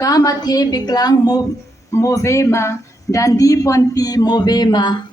Kamathe biklang movema dan di ponpi movema.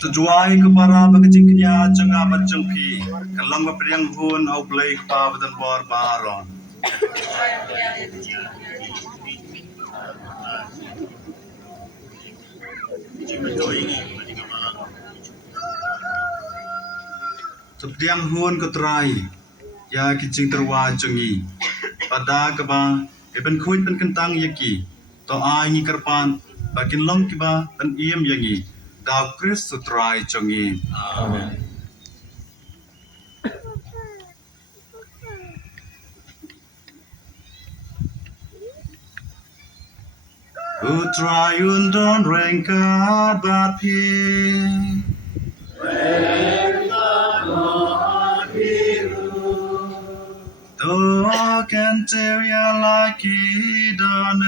Tujuai kepara bagajingnya jengah bajengpi kelang beriang hun au blai pa badan bor baron. Tepdiang hun ketrai ya kicing terwa jengi pada keba eben kuit pen kentang yaki to ai ngi kerpan bakin long kiba pen iem yangi da Kristus trai jengi. Amen. Utrai undon rengkat bat pi to can tell ya like done.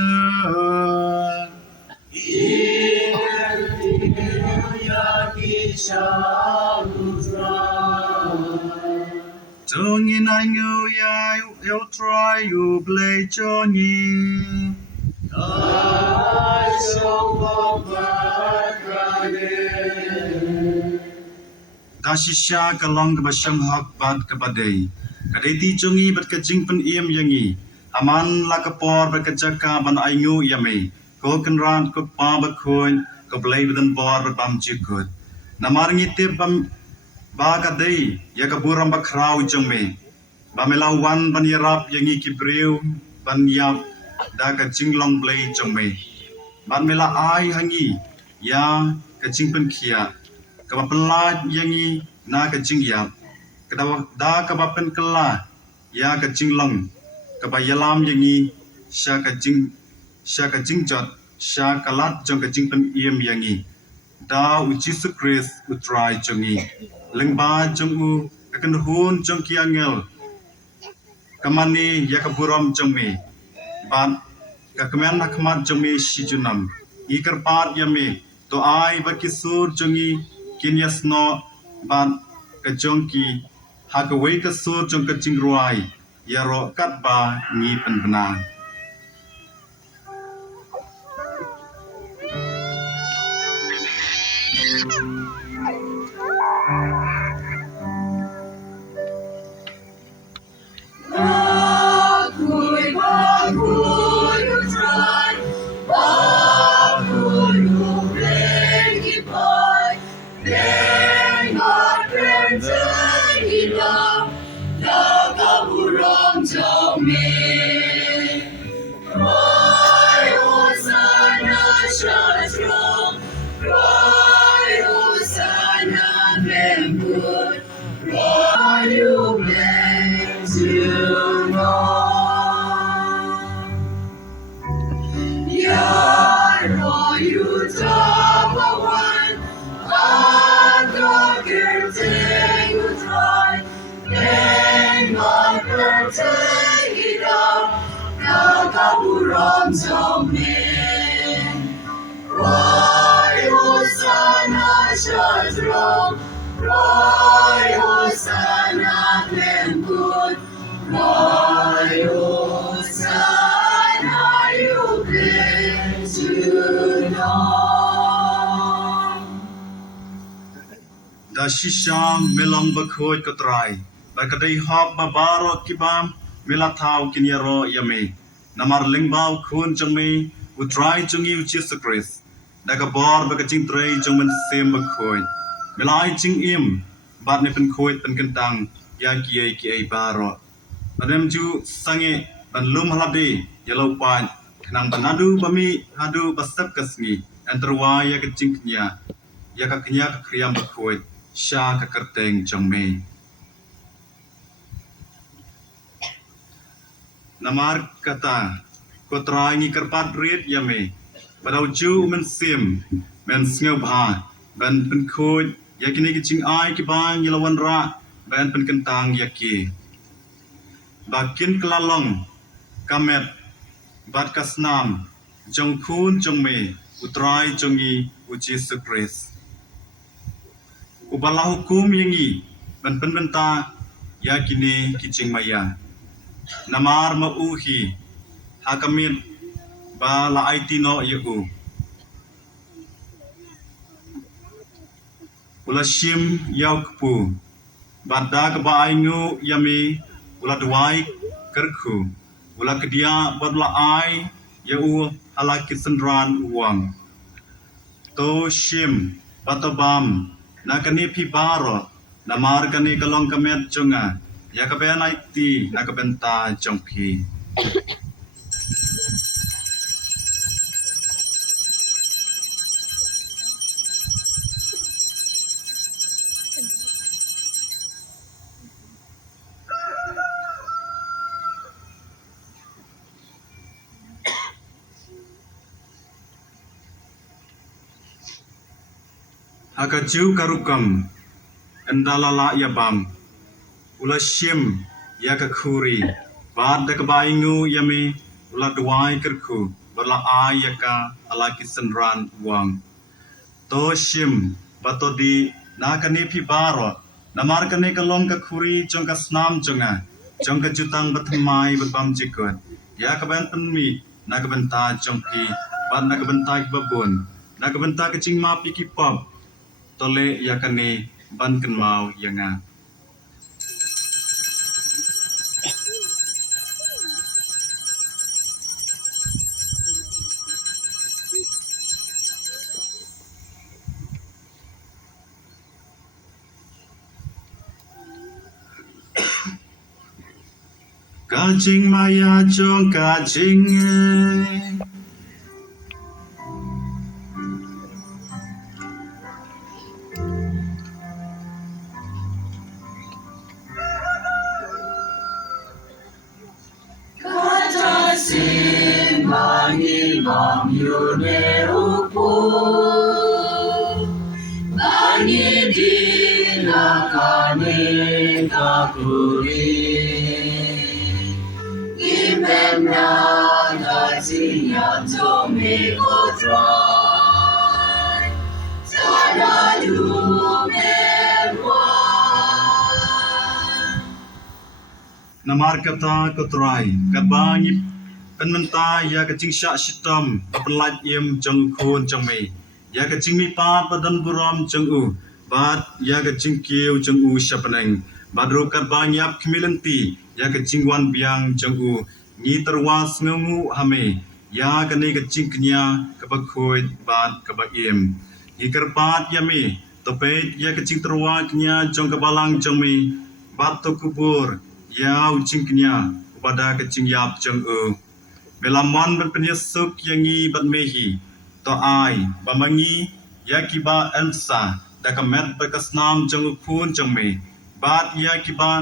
Jong in I knew ya you try you play Jongy. I shall walk back again. Dasisha kalong ke basyam hak bad kepadai. Kadeti Jongy berkecing pen iem yangi. Aman la kapor berkejaka ban aingu yame. Ko kenran ko pa bakoin ko blay badan bor berbam jikut. Namar ngitip bam bagadai ya kaburam bakrau jongme. Bamelawan ban yarap yangi kibriu ban yap da kecing long blay jongme. Ban mela ai hangi ya kecing pen kia. Kabapelat yangi na kecing yap. Kedawa da kabapen kela ya kecing long. Kabayalam yangi sya kecing jot sya kalat jong kecing pen iem yangi. Da ujisu Kris utrai jongi. Lengba jong u kaken hun jong kiangel. Kamani ya kaburam jong me. Ban kakemen nakmat jong me shijunam. Ikar pat yame to ai bakisur jongi kinyasno ban kajongki Haka kasur jong kecing ruai ya ro kat ba ngi penbenang. Dashisha melam bakhoy katrai. Bakadai hop babaro kibam milatau kinyaro yame. Namar lingbau kun jame utrai jungi Jesus Christ. Dagabor bakaching tray jungman sem bakhoy. Milai jing im bat ne pen khoy pen kentang ya kiai kiai baro. Badem ju sange ban lum halade yellow pan nang banadu bami hadu basap kasngi antarwa ya kaching knya ya ka knya ka kriam bakhoy. Sha ka kerteng jangme namar kata kotrai ni kerpat rit yame badau ju men sim men sngew bha ban pen khoj yakini ki ching ai ki bang yelawan ra ban pen kentang yaki bakin kelalong kamet bat kasnam jongkhun jongme utrai jongi uji sukres Ubala hukum yangi ban penbenta yakini kicing maya namar mauhi hakamit ba la aitino yu ula shim yaukpu badda ba aingu yami ula duai kerkhu ula kedia badla ai yau halaki sendran uang to shim batabam nakani pi baro namar kani kalong kamet chunga ya kaben IT nakabenta jongpi Haka jiu karukam endalala yabam ula shim ya kakuri bad da kabaingu yami ula duai kerku bala ai yaka ala kisenran wang to shim batodi nakani pi baro namar kane kalong kakuri jongka snam jonga jongka jutang batmai babam jikot ya kaban penmi nakabenta jongpi bad nakabenta babun nakabenta kecing ma piki pop tole yakani ban kan mau yanga kajing maya jong kajing namar kata kotrai kabangi penmenta ya kecing syak shitam pelat yem jong khon jong me ya kecing mi pat badan buram jong u bat ya kecing kiu jong u shapaneng badro kabang yap kemilenti ya kecing wan biang jong u ni terwas ngungu hame ya kene kecing kenya kebakhoi bat kebaim ikerpat yami topet ya kecing terwa kenya jong kebalang jong me bat to kubur ya ucing kenya pada kecing yap jong u melamon berpenyesuk yangi bat mehi to ai bamangi ya kiba elsa dakamet bakasnam jangukun jangme bat ya kiba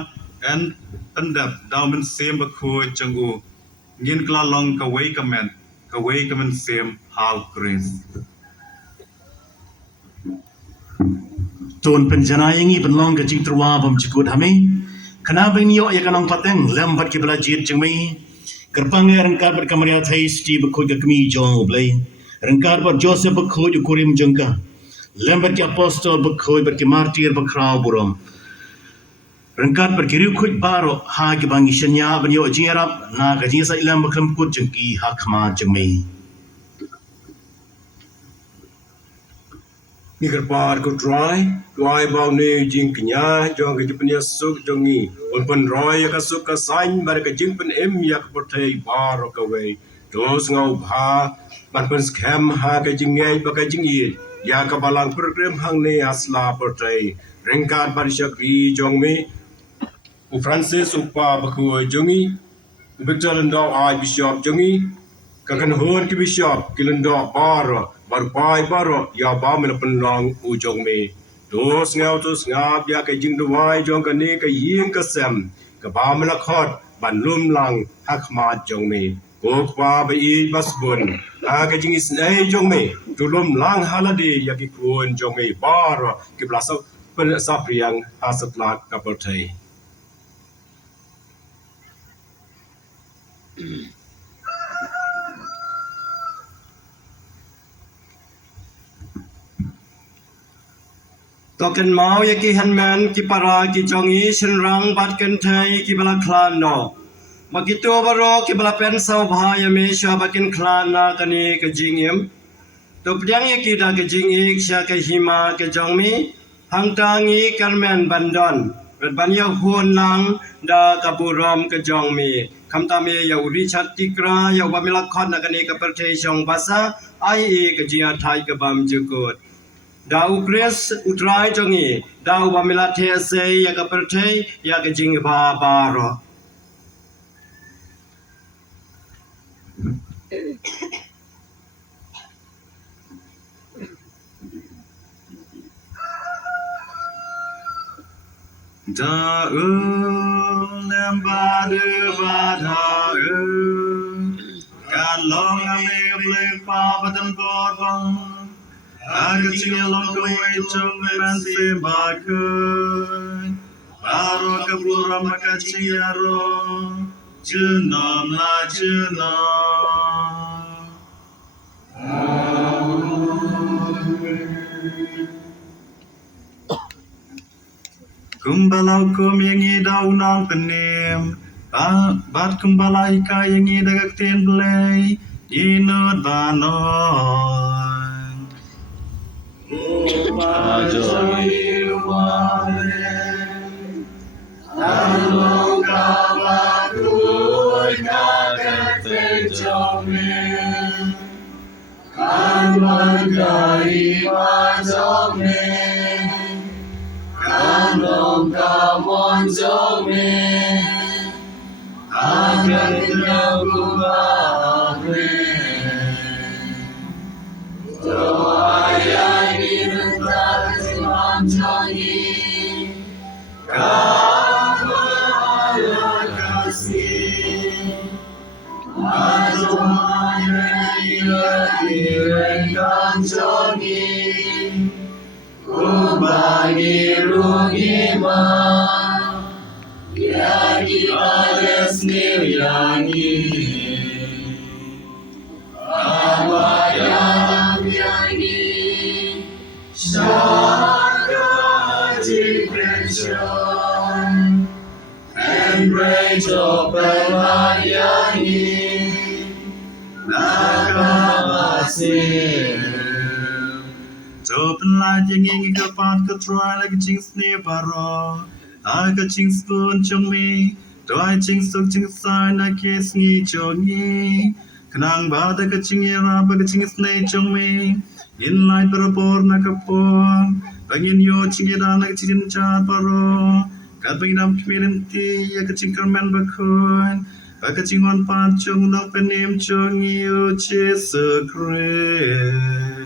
and pendap daumen sem bakhu jangu ngin klalong kawai kamen sem how grace Tuan penjana yang ini penlong ke jing terwa bam cikut hami. Kenapa ini yo ya kanong pateng lembat ke belajit jengmi. Kerpang ya rengkar berkamria thai sti bekoj ke kemi Jong oblay. Rengkar ber Joseph bekoj ukurim jengka. Lembat ke apostol bekoj ber ke martir bekrau buram. Rengkar ber ke riukut baro ha ke bangi shenya ben yo jing arab na ke jing sa ilam beklem kut jengki hakma jengmi. Ni kerpar ko try bau ni jing kenya jong ke jepnya suk jongi on pen roy ka suk ka sain bar ka jing pen em ya ka portei bar ka we dos ngau bha ban pen scam ha ka jing ngai ba ka jing yi ya ka balang program hang ne asla portei rengkat bar shakri jong me u Francis upa ba ko jongi Victor Ndo ai bishop jongi kakan hon ki bishop kilendo bar pai baro ya ba me penlong ujong me dos ngap ya ka jing duai jong ka ni ka yin ka sem ka ba me la khot ban lum lang hak ma jong me ko kwa ba I bas bun a ka jing is nei jong me tu lum lang haladi ya ki kun jong me baro ki blasa pen sa priang hasatlat ka portai Token mau ya ki hanman ki para ki jongi shenrang bat ken thai ki bala klan no makito baro ki bala pen sau bha ya me sha bakin klan na kani ka jingim to pdyang ya ki da ka jing ik sha ka hima ka jongmi hang tangi karmen bandon ban ya hon lang da ka buram ka jongmi kam ta me ya uri chat tikra ya ba me la khot na kani ka per thai jong basa ai e ka jia thai ka bam jukut Dau kres utrai jongi, dau bamila tese ya ka pertei ya ka jing ba baro. da lembade bada kan long ame ble pa badan bor Aga long ka way chong man se bakun Baro ka buram ka chiyaro Chunom la chunom Kumbalau kum yangi daunang penim Bat kumbalai ka yangi dagak ten blay Inut banoi Open light yang ke pat ke try like ching snare baro aga ching spoon chong me doi ching suk ching sai na ke sngi chong ni kanang ba da ke ching ra ba ke ching snare chong me in light baro por na ka por bangin yo ching ra na ke ching cha baro ka bangin am kmiren ti ya ke ching karman ba khon ba ke ching on pat chong na penem chong you Jesus Christ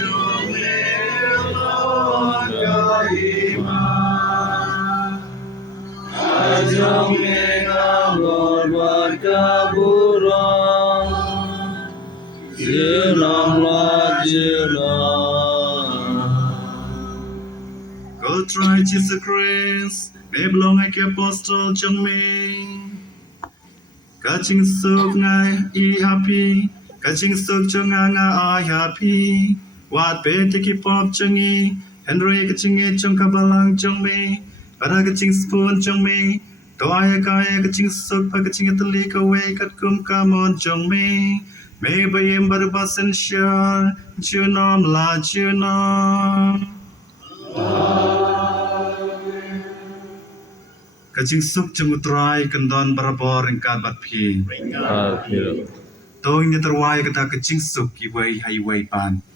Jong ngawur berkaburang, Jilang jilang. Go try Jesus Christ, may belong like apostle Jong me. Kaching suk ngai I happy, kaching suk Jong nga I happy. Wat pe tiki pop Jongi, Henry kaching Jong kabalang Jong me. Para kaching spoon Jong me. To kaya kaching suk pa kaching atali kawe kat kum kamon Jong me. May bayim barubasan siya, Junom la Junom. Kaching suk Jong utrai kendon barabor ingkat bat pi. Tong ni terwai kata kaching suk iwai highway pan.